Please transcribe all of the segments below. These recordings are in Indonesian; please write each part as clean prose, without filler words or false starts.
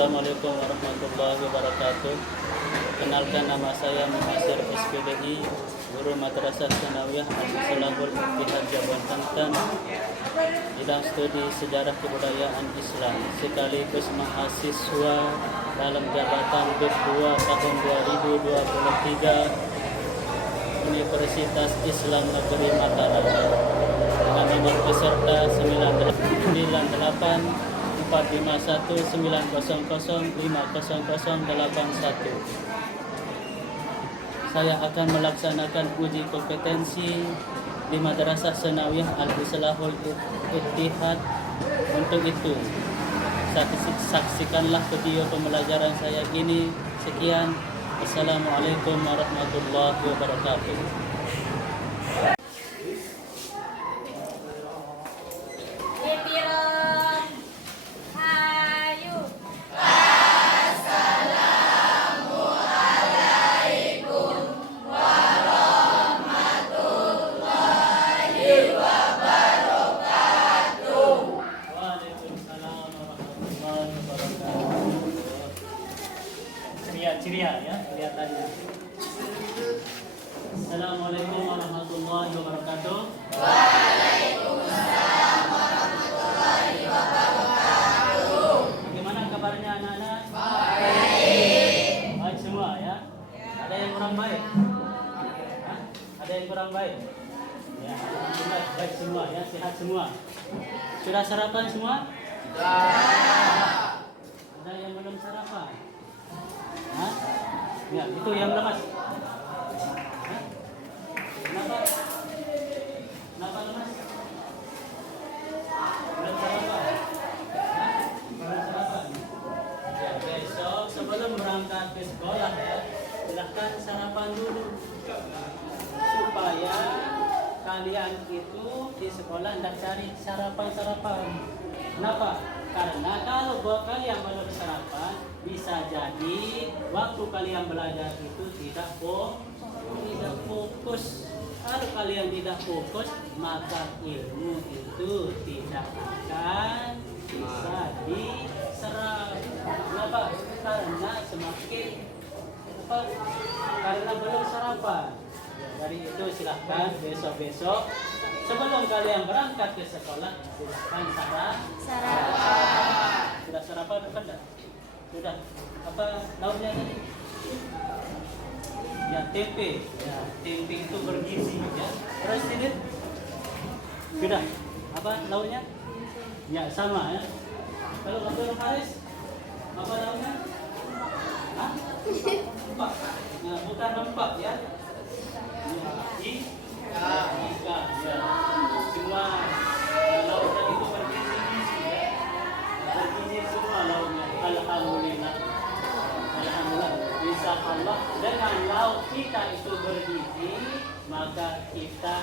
Assalamualaikum warahmatullahi wabarakatuh. Kenalkan, nama saya Muhasir SPDI, Guru Madrasah Tsanawiyah Al-Salahul Ittihad Jabon Tantan, bidang studi sejarah kebudayaan Islam, sekaligus mahasiswa dalam jabatan BEP 2 tahun 2023 Universitas Islam Negeri Mataram, dengan nomor peserta 9845190050081. Saya akan melaksanakan uji kompetensi di Madrasah Tsanawiyah Al-Salahul Ittihad. Untuk itu, saksikanlah video pembelajaran saya ini. Sekian. Assalamualaikum warahmatullahi wabarakatuh. Ceria ya kelihatannya. Assalamualaikum warahmatullahi wabarakatuh. Waalaikumsalam warahmatullahi wabarakatuh. Bagaimana kabarnya anak-anak? Baik. Baik semua ya. Ada yang kurang baik? Hah? Ada yang kurang baik? Ya, alhamdulillah baik semua ya, sehat semua. Sudah sarapan semua? Sudah. Ada yang belum sarapan? Hah? Ya, itu yang lemas. Hah? Kenapa? Kenapa lemas? Belum sarapan? Hah? Belum sarapan? Ya, besok sebelum berangkat ke sekolah ya, silahkan sarapan dulu. Supaya kalian itu di sekolah tidak cari sarapan-sarapan. Kenapa? Karena kalau kalian belum sarapan, bisa jadi waktu kalian belajar itu tidak fokus. Kalau kalian tidak fokus, maka ilmu itu tidak akan bisa diserap. Kenapa? Karena semakin karena belum sarapan. Dari itu silahkan besok-besok sebelum kalian berangkat ke sekolah, silahkan sarapan. Sudah sarapan apa enggak? Sudah. Apa lauknya tadi? Ya, tempe. Ya, tempe itu bergizi ya. Terus ini sudah. Apa lauknya? Ya, sama ya. Kalau Abdul Haris, apa lauknya? Hah? Empat. Nah, bukan empat ya. Ikan ya. Semua lauknya itu bergizi ya. Bergizi semua lauknya. Alhamdulillah. Alhamdulillah. Insyaallah dengan lauk kita itu bergizi, maka kita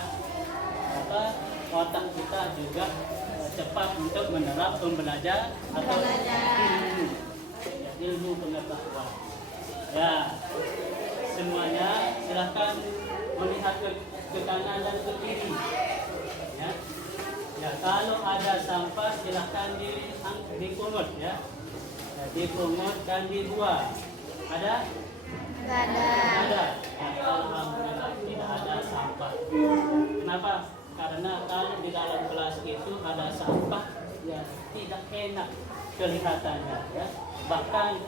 otak kita juga cepat untuk menerap pembelajaran atau ilmu. Ya, ilmu pengetahuan. Ya. Semuanya silahkan melihat ke kanan dan ke kiri. Ya. Ya, kalau ada sampah silahkan dipungut ya. Ya, dipungut dan dibuang. Ada? Tidak ada. Ada. Ya, alhamdulillah tidak ada sampah. Kenapa? Karena kalau di dalam kelas itu ada sampah, ya tidak enak kelihatannya ya. Bahkan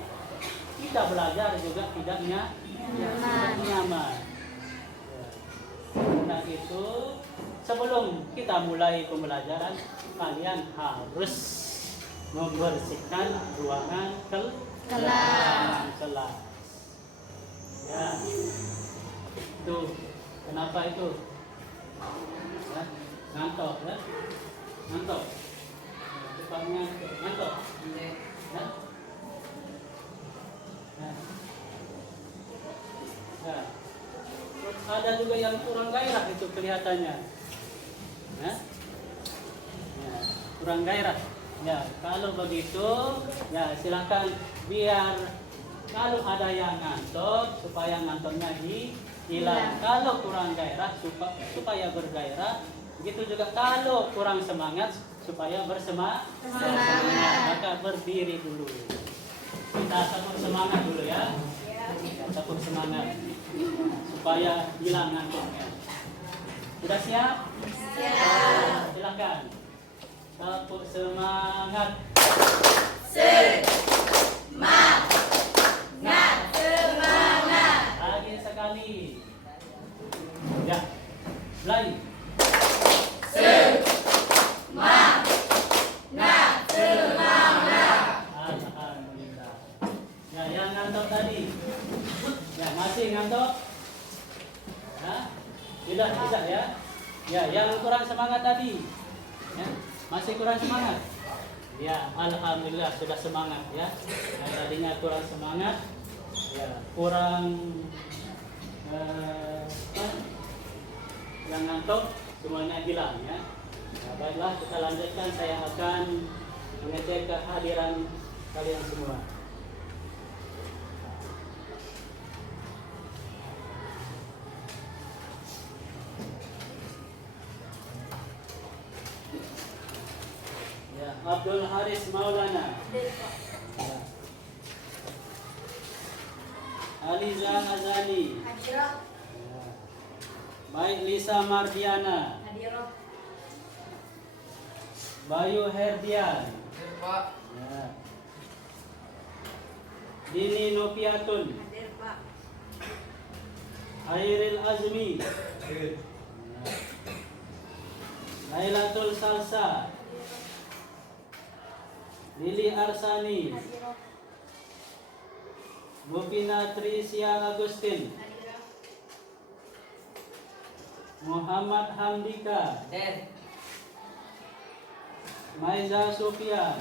kita belajar juga tidak nyaman. Nah itu sebelum kita mulai pembelajaran, kalian harus membersihkan ruangan kelas. Ya, itu kenapa itu? Ya, ngantuk ya, ngantuk. Cepatnya ngantuk. Ya. Nah, ada juga yang kurang gairah itu kelihatannya, ya, kurang gairah. Ya, kalau begitu, ya silakan biar kalau ada yang ngantuk supaya ngantuknya hilang. Kalau kurang gairah supaya bergairah. Begitu juga kalau kurang semangat supaya bersemangat. Maka berdiri dulu. Kita tepuk semangat dulu ya. Tepuk semangat supaya hilang ngantuknya. Sudah siap? Siap. Silakan. Tepuk semangat. Semangat. Lagi sekali. Ya. Mulai. Alhamdulillah. Ya, yang ngantuk tadi. Ya, masih ngantuk? Ya. Tidak bisa ya. Ya, yang kurang semangat tadi. Ya, masih kurang semangat. Ya, alhamdulillah sudah semangat ya. Yang tadinya kurang semangat, ya kurang yang ngantuk semuanya hilang ya. Nah, baiklah kita lanjutkan. Saya akan mengecek kehadiran kalian semua. Ya, Abdul Haris Maulana. Ya. Aliza Azani. Ya. Baik Lisa Mardiana. Bayu Herdian. Ya. Dini Nopiatun. Hairil Azmi. Ya. Lailatul Salsa. Lili Arsani. Mufina Trisia Agustin. Muhammad Hamdika. Maiza Sofian.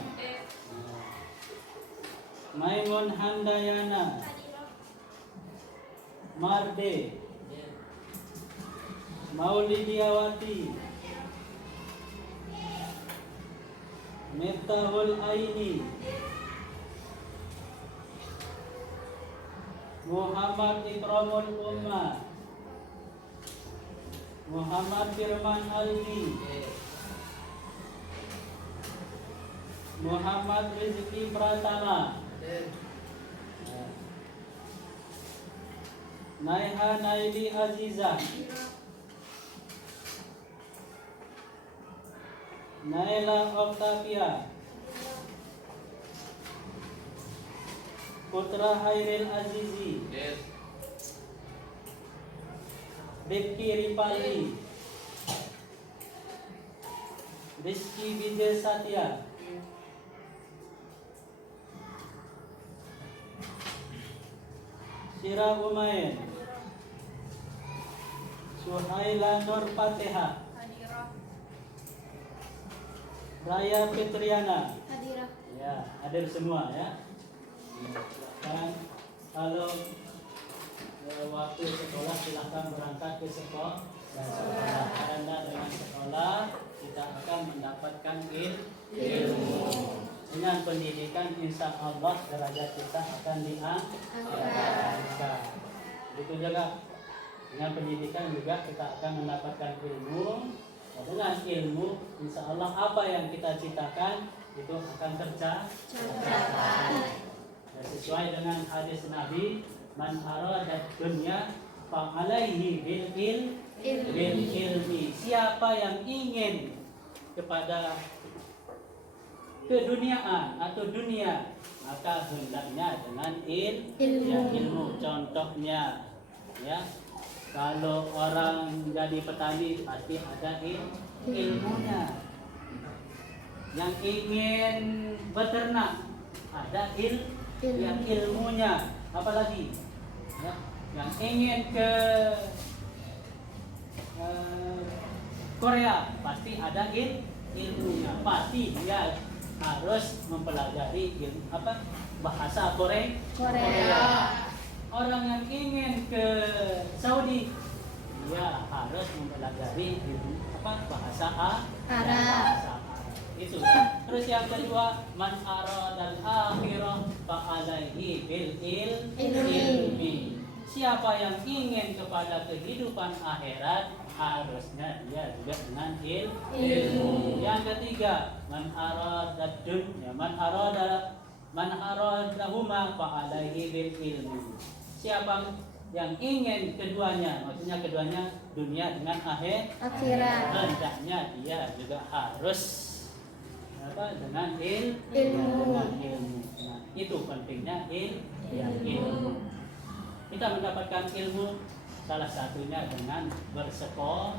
Maimun Handayana. Marde. Maulidiawati. Miftahul Aini. Muhammad Ikramul Ummah. Muhammad Firman Aldi. Muhammad Rizki Pratama. Naiha Naili Azizah. Naila Octavia. Putra Hairil Azizi. Rifki Ripali. Rizky Vijay Satya. Syirah Umain. Suhaila Nur Fatihah. Raya Fitriana. Ya, hadir semua ya. Silakan kalau waktu sekolah silahkan berangkat ke sekolah. Karena dengan sekolah kita akan mendapatkan ilmu. Dengan pendidikan insya Allah derajat kita akan diangkat. Begitu juga dengan pendidikan juga kita akan mendapatkan ilmu. Dengan ilmu insya Allah apa yang kita citakan itu akan tercapai. Sesuai dengan hadis Nabi, man arada dunya fa alaihi bil ilmi. Siapa yang ingin kepada keduniaan atau dunia, maka hendaknya dengan ilmu. Contohnya ya, kalau orang jadi petani pasti ada ilmunya. Yang ingin beternak ada ilmunya. Apalagi ya, yang ingin ke Korea pasti ada ilmunya. Pasti dia harus mempelajari bahasa Korea. Orang yang ingin ke Saudi dia harus mempelajari bahasa Arab. Itu. Terus yang kedua, man aradal akhirah fa alaihi bil ilmi. Siapa yang ingin kepada kehidupan akhirat harusnya dia juga dengan ilmu. Yang ketiga, man arada dunya, man Man aradahuma fa alaihi bil ilmu. Siapa yang ingin keduanya, maksudnya keduanya dunia dengan Akhirat. hendaknya dia juga harus dengan Ilmu. dengan ilmu. Nah, itu pentingnya ilmu. Kita mendapatkan ilmu salah satunya dengan bersekolah.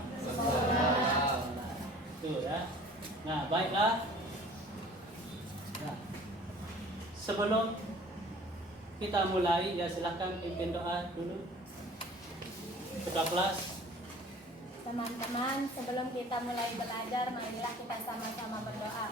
Itu ya. Nah, baiklah. Nah, sebelum kita mulai, ya silahkan pimpin doa dulu. Ketua kelas. Teman-teman, sebelum kita mulai belajar, marilah kita sama-sama berdoa.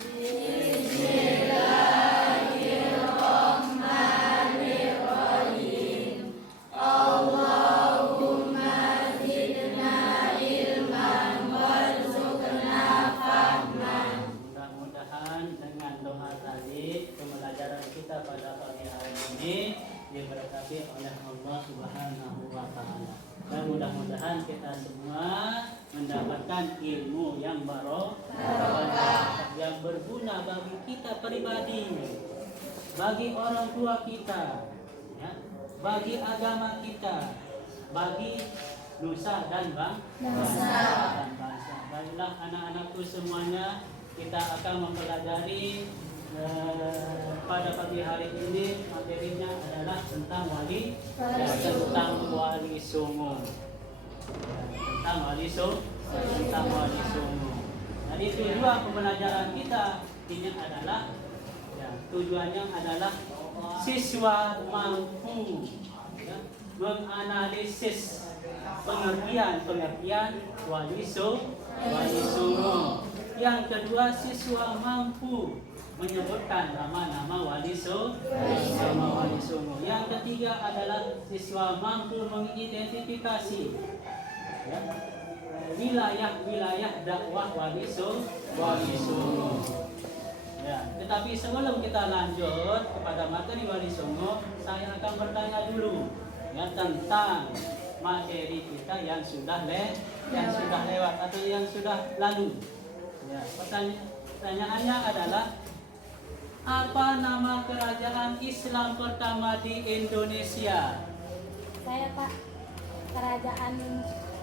Bismillahirrahmanirrahim. Allahumma zidna ilman warzuqna fahman. Mudah-mudahan dengan doa tadi pembelajaran kita pada pagi hari ini diberkati oleh Allah Subhanahu wa taala. Dan mudah-mudahan kita semua mendapatkan ilmu yang barokah, yang berguna bagi kita pribadi, bagi orang tua kita, ya, bagi agama kita, bagi nusa dan bangsa. Baiklah anak-anakku semuanya, kita akan mempelajari pada pagi hari ini materinya adalah tentang wali songo. Tentang wali songo. Jadi tujuan pembelajaran kita ini adalah tujuannya adalah siswa mampu menganalisis pengertian wali songo. Yang kedua, siswa mampu menyebutkan nama-nama wali songo. Yang ketiga adalah siswa mampu mengidentifikasi wilayah-wilayah dakwah wali songo. Ya, tetapi sebelum kita lanjut kepada materi wali songo, saya akan bertanya dulu tentang materi kita yang sudah lewat atau yang sudah lalu. Ya, pertanyaannya adalah apa nama kerajaan Islam pertama di Indonesia? Saya, Pak. Kerajaan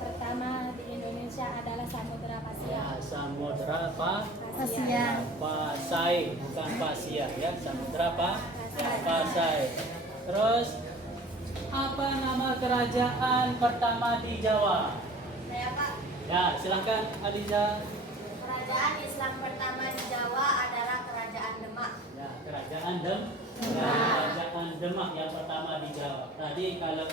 pertama di Indonesia adalah Samudra Pasya. Samudra Pasya. Pasai, bukan Pasya ya. Samudra Pasai. Terus apa nama kerajaan pertama di Jawa? Saya, Pak. Ya, silahkan Aliza. Kerajaan Islam pertama di Jawa adalah Kerajaan Demak. Ya, kerajaan Demak yang pertama di Jawa. Tadi kalau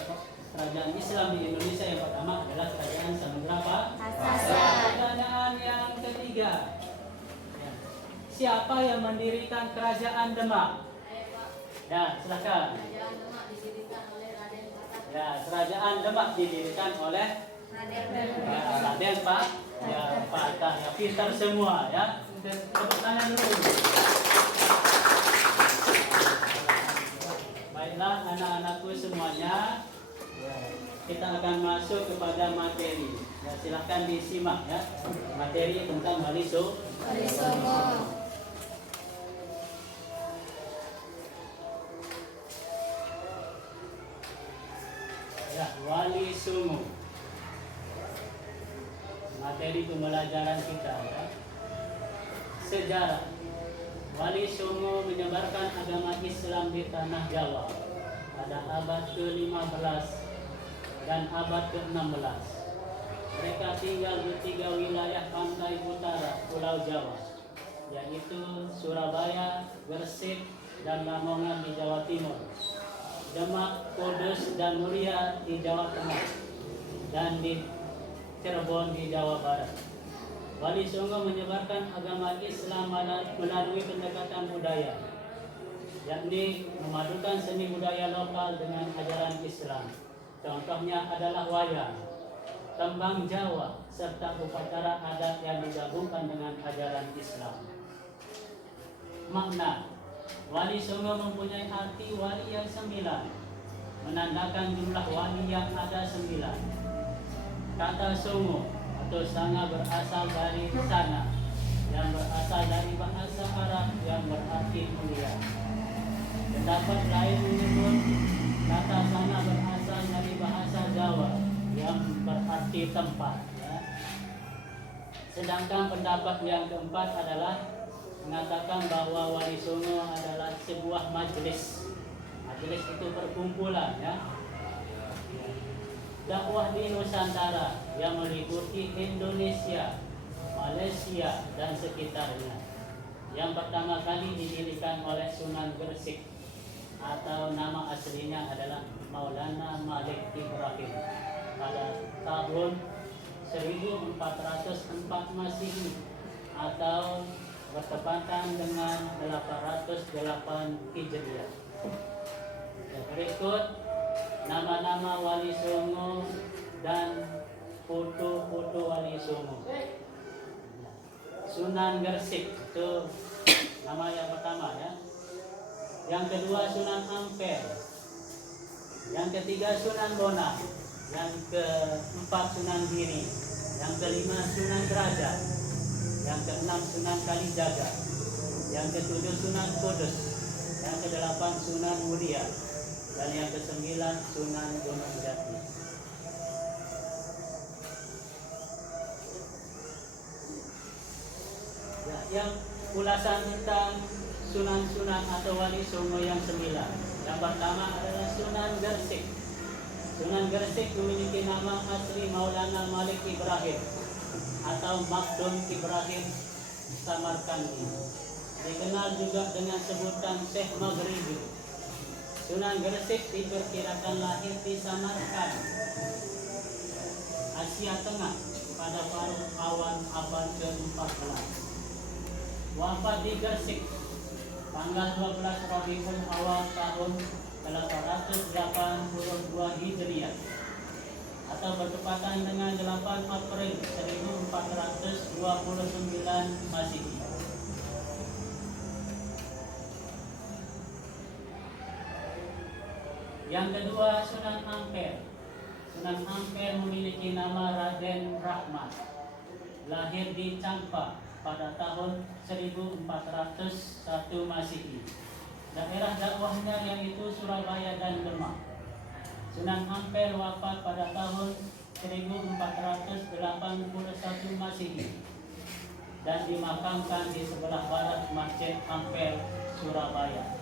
kerajaan Islam di Indonesia yang pertama adalah kerajaan Samudra Pasya. Pertanyaan yang ketiga. Ya. Siapa yang mendirikan kerajaan Demak? Ya, silakan. Kerajaan Demak didirikan oleh Raden Patah. Ya, kerajaan Demak didirikan oleh Raden Pak. Ya, Patah. Ya, pintar semua ya. Tepuk tangan dulu. Baiklah anak-anakku semuanya, kita akan masuk kepada materi. Ya, silahkan disimak ya, materi tentang wali songo. Ya, wali songo. Materi pembelajaran kita ya. Sejarah. Wali songo menyebarkan agama Islam di tanah Jawa pada abad ke-15 dan abad ke-16. Mereka tinggal di 3 wilayah pantai utara Pulau Jawa, yaitu Surabaya, Gresik, dan Lamongan di Jawa Timur, Demak, Kudus, dan Muria di Jawa Tengah, dan di Cirebon di Jawa Barat. Wali songo menyebarkan agama Islam melalui pendekatan budaya, yakni memadukan seni budaya lokal dengan ajaran Islam. Contohnya adalah wayang, tembang Jawa, serta upacara adat yang digabungkan dengan ajaran Islam. Makna wali songo mempunyai arti wali yang 9, menandakan jumlah wali yang ada 9. Kata songo atau sanga berasal dari sana, yang berasal dari bahasa Arab yang berarti mulia. Pendapat lain menyebut kata sana berasal dari bahasa Jawa yang berarti tempat. Ya. Sedangkan pendapat yang keempat adalah mengatakan bahwa Wali Songo adalah sebuah majelis. Majelis itu perkumpulan, ya. Dakwah di Nusantara yang meliputi Indonesia, Malaysia, dan sekitarnya. Yang pertama kali didirikan oleh Sunan Gresik atau nama aslinya adalah Maulana Malik Ibrahim pada tahun 1404 Masehi atau bertepatan dengan 808 Hijriah. Berikut nama-nama Wali Songo dan foto-foto Wali Songo. Sunan Gresik itu nama yang pertama, ya. Yang kedua Sunan Ampel. Yang ketiga Sunan Bonang. Yang keempat Sunan Giri. Yang kelima Sunan Derajat. Yang keenam Sunan Kalijaga. Yang ketujuh Sunan Kudus. Yang kedelapan Sunan Muria. Dan yang kesembilan Sunan Gunung Jati. Ya, yang ulasan tentang Sunan-Sunan atau Wali Songo yang 9. Yang pertama adalah Sunan Gresik. Sunan Gresik memiliki nama asli Maulana Malik Ibrahim atau Makdum Ibrahim Samarkandi. Dikenal juga dengan sebutan Syekh Maghribi. Sunan Gresik diperkirakan lahir di Samarkand, Asia Tengah pada paruh awal abad ke-14. Wafat di Gresik tanggal 12 Rabiul Awal tahun 882 Hijriah atau bertepatan dengan 8 April 1429 Masehi. Yang kedua Sunan Ampel. Sunan Ampel memiliki nama Raden Rahmat. Lahir di Campa pada tahun 1401 Masehi. Daerah dakwahnya yaitu Surabaya dan Demak. Sunan Ampel wafat pada tahun 1481 Masehi dan dimakamkan di sebelah barat Masjid Ampel, Surabaya.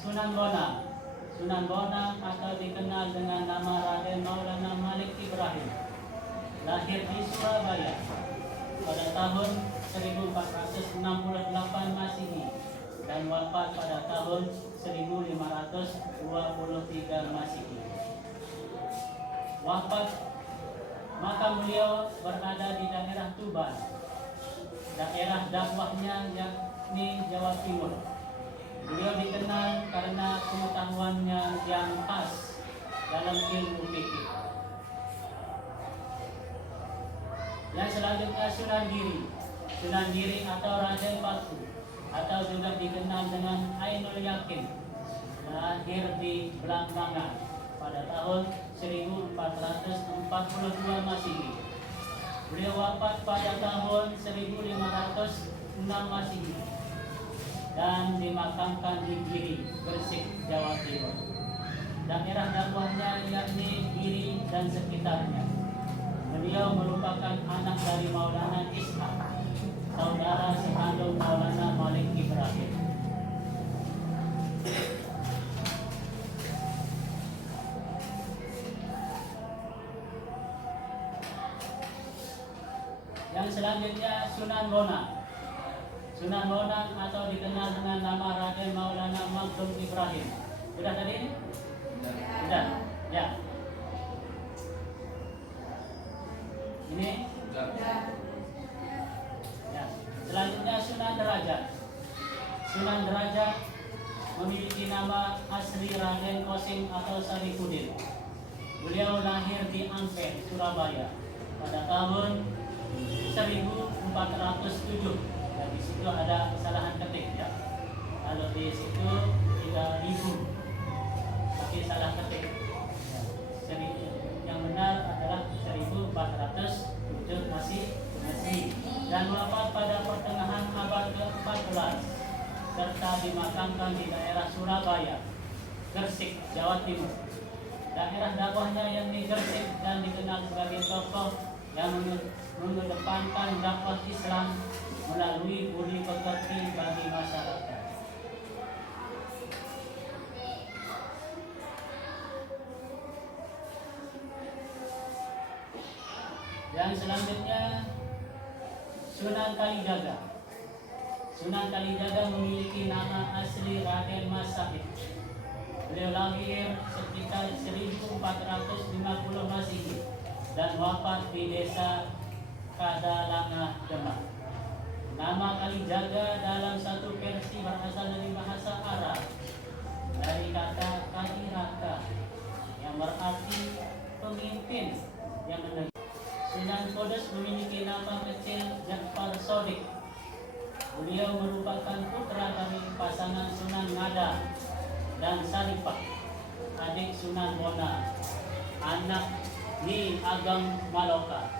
Sunan Bonang. Sunan Bonang atau dikenal dengan nama Raden Maulana Malik Ibrahim. Lahir di Surabaya pada tahun 1468 Masehi dan wafat pada tahun 1523 Masehi. Wafat makam beliau berada di daerah Tuban. Daerah dakwahnya yakni Jawa Timur. Beliau dikenal karena pengetahuannya yang khas dalam ilmu fikih. Yang selanjutnya Sunan Giri. Sunan Giri atau Raden Patu atau juga dikenal dengan Ainul Yakin, lahir di Belambangan pada tahun 1442 Masehi. Beliau wafat pada tahun 1506 Masehi dan dimakamkan di Giri, Gresik, Jawa Timur. Daerah dakwahnya yakni Giri dan sekitarnya. Beliau merupakan anak dari Maulana Ishaq, saudara sekandung Maulana Malik Ibrahim. Yang selanjutnya Sunan Bonang. Sunan Bonang atau dikenal dengan nama Raden Maulana Makdum Ibrahim. Sudah tadi? Sudah? Ya. Ini? Ya. Selanjutnya Sunan Derajat. Sunan Derajat memiliki nama asli Raden Kosim atau Sarifudin. Beliau lahir di Ampel, Surabaya pada tahun 1407. Dan di situ ada kesalahan ketik, ya. Kalau di situ 3000, tapi salah ketik. Ya. Yang benar adalah 1407 Masehi dan wafat pada pertengahan abad ke-14 serta dimakamkan di Surabaya, Gresik, Jawa Timur. Daerah dakwahnya yang di Gresik dan dikenal sebagai tokoh yang mengedepankan dakwah Islam melalui budi pekerti bagi masyarakat. Dan selanjutnya Sunan Kalijaga. Sunan Kalijaga memiliki nama asli Raden Mas Said. Beliau lahir sekitar 1450 Masehi dan wafat di desa Kadalanga, Demak. Nama Kalijaga dalam satu versi berasal dari bahasa Arab, dari kata Kadiraka yang berarti pemimpin yang menegak. Sunan Kudus memiliki nama kecil Ja'far Shadiq. Beliau merupakan putra dari pasangan Sunan Ngada dan Saripah, adik Sunan Bona, anak Nyi Ageng Maloka.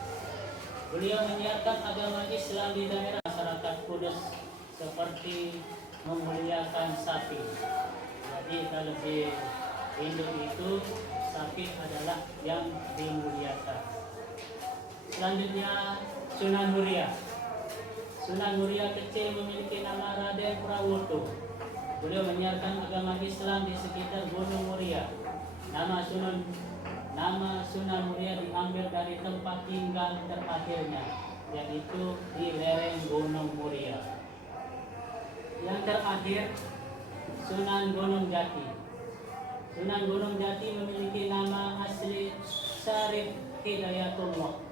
Beliau menyiarkan agama Islam di daerah masyarakat Kudus seperti memuliakan sapi. Jadi kalau di Hindu itu sapi adalah yang dimuliakan. Selanjutnya Sunan Muria. Sunan Muria kecil memiliki nama Raden Prawoto. Beliau menyiarkan agama Islam di sekitar Gunung Muria. Nama Sunan Muria diambil dari tempat tinggal terakhirnya, yaitu di lereng Gunung Muria. Yang terakhir Sunan Gunung Jati. Sunan Gunung Jati memiliki nama asli Syarif Hidayatullah.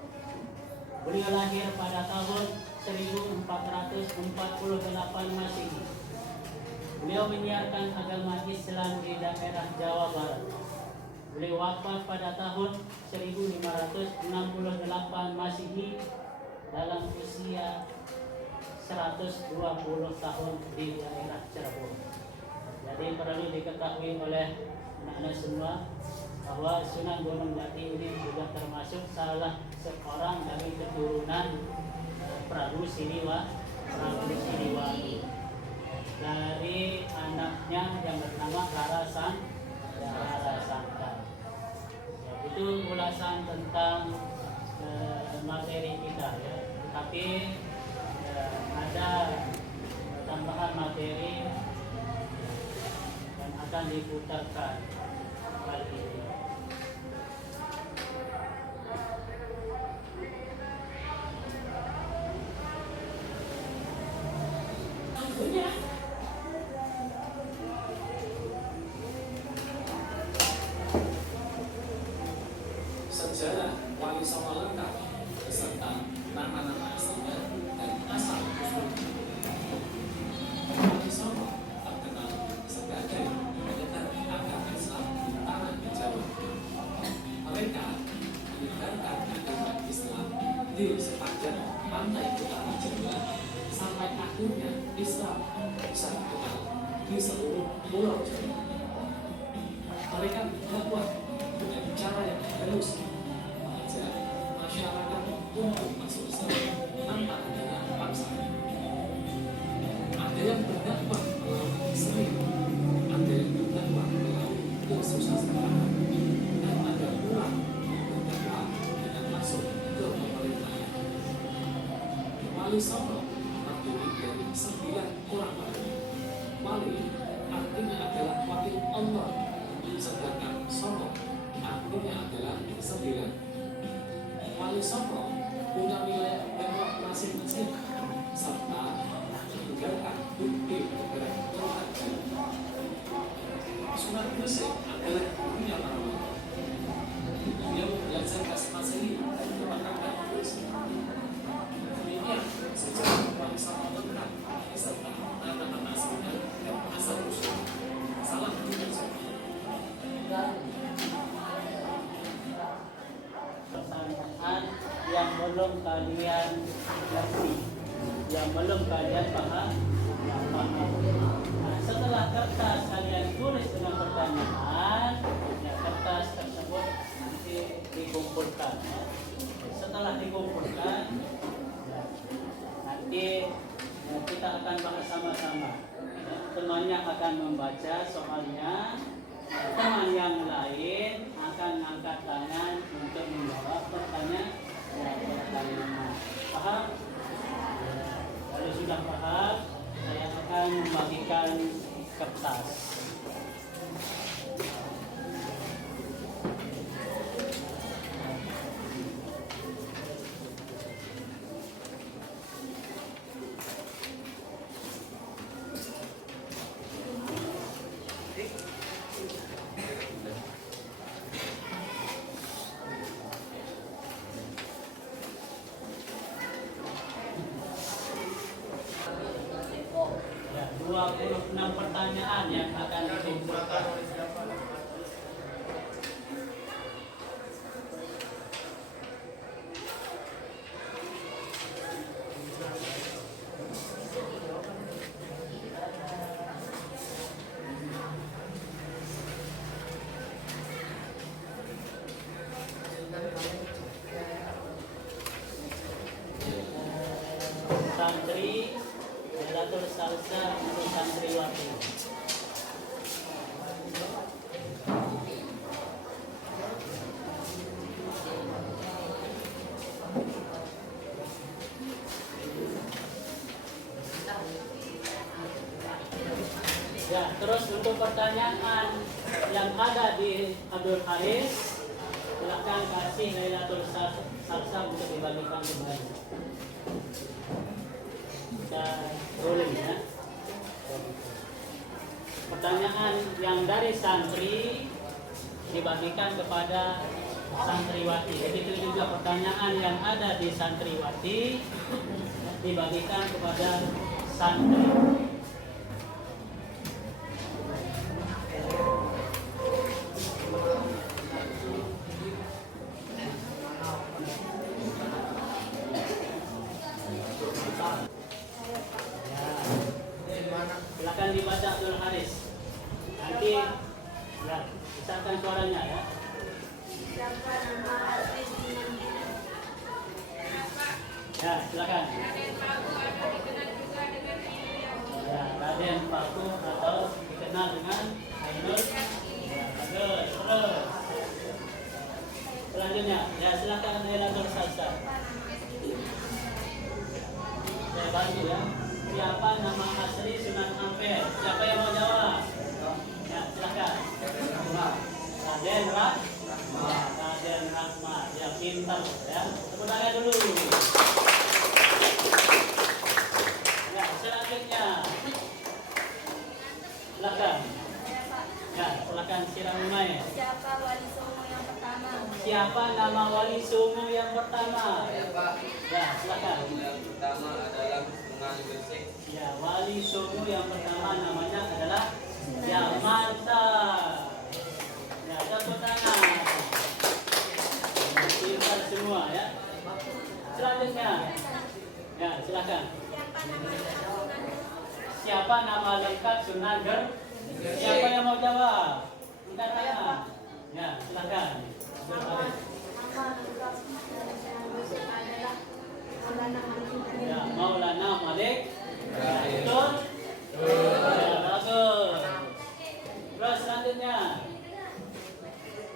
Beliau lahir pada tahun 1448 Masehi. Beliau menyiarkan agama Islam di daerah Jawa Barat. Beliau wafat pada tahun 1568 Masehi dalam usia 120 tahun di daerah Cirebon. Jadi perlu diketahui oleh anak-anak semua bahwa Sunan Gunung Jati ini juga termasuk salah seorang dari keturunan Prabu Siliwangi dari anaknya yang bernama Rara Sangka. Ya, itu ulasan tentang materi kita ya. Tapi ada tambahan materi yang akan diputarkan kali ini. Sejarah Wali Songo lengkap beserta nama-nama aslinya dan asal usulnya. Wali Songo terkenal sebagai penyebar agama Islam di tanah Jawa. Mereka menyebarkan agama Islam di sepanjang pantai utara Jawa sampai akhirnya Islam bisa dikenal di seluruh pulau Jawa. Mereka berdakwah dengan cara yang halus, mengajak masyarakat untuk masuk Islam tanpa adanya paksaan. Ada yang berdakwah melalui seni, ada yang berdakwah melalui kesusastraan, dan ada pula yang berdakwah dengan masuk ke pemerintahan. Wali Songo terdiri dari 9 orang wali. Wali artinya adalah wakil Allah, sedangkan Songo artinya adalah 9. Wali Songo punya wilayah dakwah masing-masing serta meninggalkan bukti keberadaan Tuhan. Sunan Gresik adalah gurunya para wali. Beliau belajar bahasa Masehi dan kepakaran Gresik. Demikian sejarah Wali Songo lengkap beserta nama-nama aslinya dan asal usul. Salam Gresik. Pertanyaan yang belum kalian ngerti, yang belum kalian paham. Nah, setelah kertas kalian tulis dengan pertanyaan, ya, kertas tersebut nanti dikumpulkan. Setelah dikumpulkan, ya, nanti ya, kita akan bahas sama-sama. Ya, temannya akan membaca soalnya, teman yang lain akan angkat tangan untuk menjawab pertanyaan. Paham? Kalau sudah paham, saya akan membagikan kertas. Ya, 26 pertanyaan yang akan dikumpulkan. Santri Lailatul Salsa untuk santriwati. Ya, terus untuk pertanyaan yang ada di Abdul Haris, silakan kasih Lailatul Salsa untuk dibagikan kembali. Kita rolling ya. Pertanyaan yang dari santri dibagikan kepada santriwati. Begitu juga pertanyaan yang ada di santriwati dibagikan kepada santri. Silakan dibaca Abdul Haris. Nanti ya, pisahkan suaranya ya. Siapa nama asli Sunan Gunung? Ya, silakan. Ya, Raden Paku atau dikenal dengan Ainul. Ya, bagus. Terus. Selanjutnya, ya silakan Lailatul Salsa. Saya bantu ya. Siapa nama asli Sunan Ampel? Siapa yang mau jawab? Ya, silakan. Raden Rahmat. Ya, pintar ya. Tepuk tangan dulu. Ya, selanjutnya. Silakan. Ya, silakan Sirang Umay. Siapa wali songo yang pertama? Siapa nama wali songo yang pertama? Ya Pak, Ya, silakan. yang pertama adalah Sunan Gresik. Ya, wali songo yang pertama namanya adalah ya, mantap. Ya, tepuk tangan. Pintar semua ya. Selanjutnya. Ya, silakan. Siapa nama lengkap Sunan Gresik? Siapa yang mau jawab? Angkat tangan. Ya, silakan. Ya, Maulana Malik. Betul? Ya, bagus. Terus selanjutnya.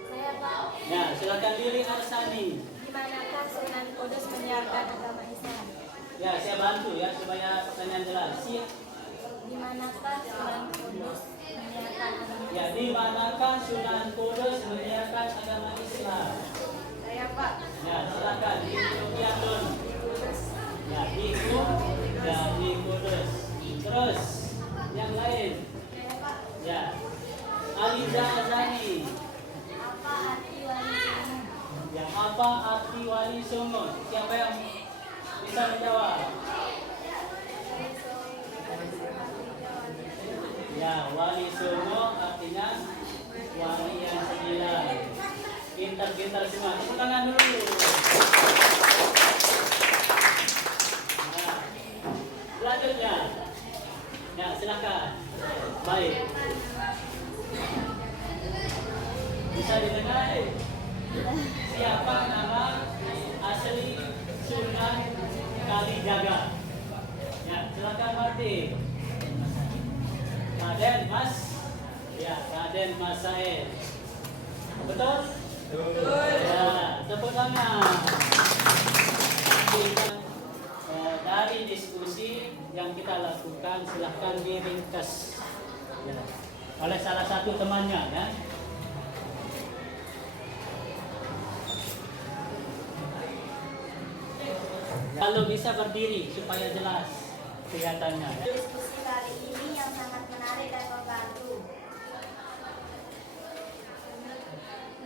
Saya Pak. Ya, silakan Lili Arsani. Di manakah Sunan Kudus menyiarkan agama Islam? Ya, saya bantu ya supaya pertanyaan jelas. Di manakah Sunan Kudus menyiarkan agama Islam? Ya, di manakah Sunan Kudus menyiarkan agama Islam? Saya Pak. Ya, silakan di Yogyakarta. Ya, di Kudus. Terus yang lain. Ya, Aliza Azani. Apa arti wali songo? Ya, apa arti wali songo? Siapa yang bisa menjawab? Ya, wali songo artinya wali yang sembilan. Pintar-pintar semua. Tepuk tangan dulu. Nah, selanjutnya. Ya, silakan. Baik. Bisa didengar? Siapa nama asli Sunan Kalijaga? Ya, silakan Marti. Raden Mas. Ya, Raden Mas Said. Betul? Ya, tepuk tangan. Dari diskusi yang kita lakukan, silahkan diringkas ya, oleh salah satu temannya ya. Kalau bisa berdiri supaya jelas kelihatannya ya. Diskusi kali ini yang sangat menarik dan membantu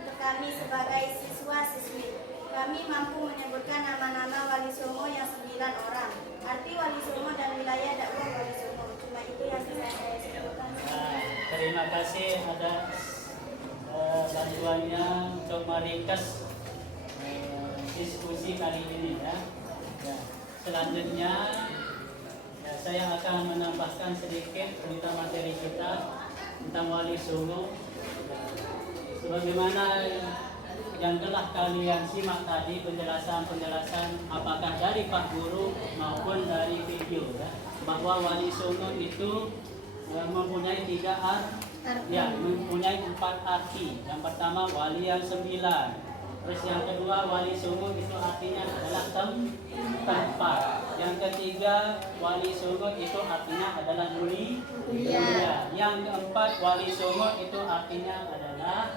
untuk kami sebagai siswa-siswi. Kami mampu menyebutkan nama-nama wali songo yang 9 orang. Arti wali songo dan wilayah dakwah wali songo. Cuma itu yang bisa saya sebutkan. Nah, terima kasih atas bantuannya untuk meringkas diskusi kali ini ya. Ya, selanjutnya ya, saya akan menambahkan sedikit tentang materi kita tentang wali songo. Sebagaimana yang telah kalian simak tadi penjelasan apakah dari Pak Guru maupun dari video ya, bahwa wali songo itu mempunyai 3 ya, mempunyai 4 arti. Yang pertama wali yang 9. Terus yang kedua wali songo itu artinya adalah tempat. Yang ketiga wali songo itu artinya adalah mulia. Yang keempat wali songo itu artinya adalah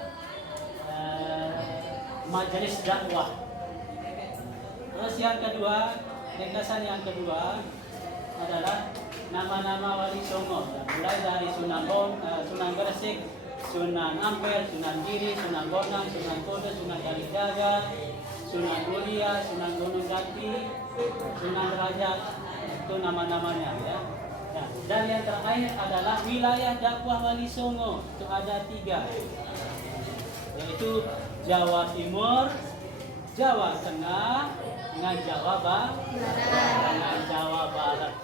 majelis dakwah. Terus yang kedua, ringkasan yang kedua adalah nama-nama wali songo. Mulai dari Sunan Gresik, Sunan Ampel, Sunan Giri, Sunan Bonang, Sunan Kudus, Sunan Kalijaga, Sunan Mulia, Sunan Gunung Jati, Sunan Derajat, itu nama-namanya ya. Nah, dan yang terakhir adalah wilayah dakwah wali songo. Itu ada 3. Yaitu Jawa Timur, Jawa Tengah, dengan Jawa Barat. Dengan Jawa Barat.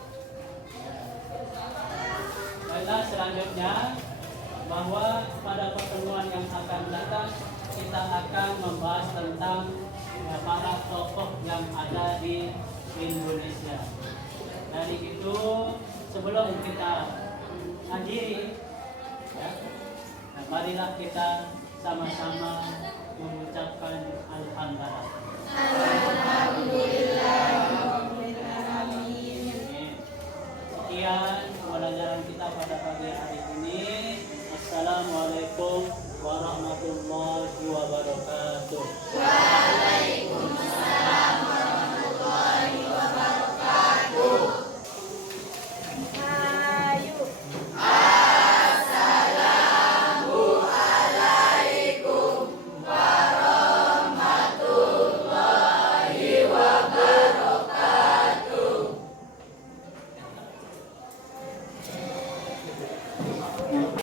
Baiklah, selanjutnya bahwa pada pertemuan yang akan datang kita akan membahas tentang ya, para tokoh yang ada di Indonesia. Dari itu sebelum kita akhiri, ya, nah, marilah kita sama-sama mengucapkan alhamdulillah. Sekian pembelajaran kita pada pagi hari ini. Assalamualaikum warahmatullahi wabarakatuh.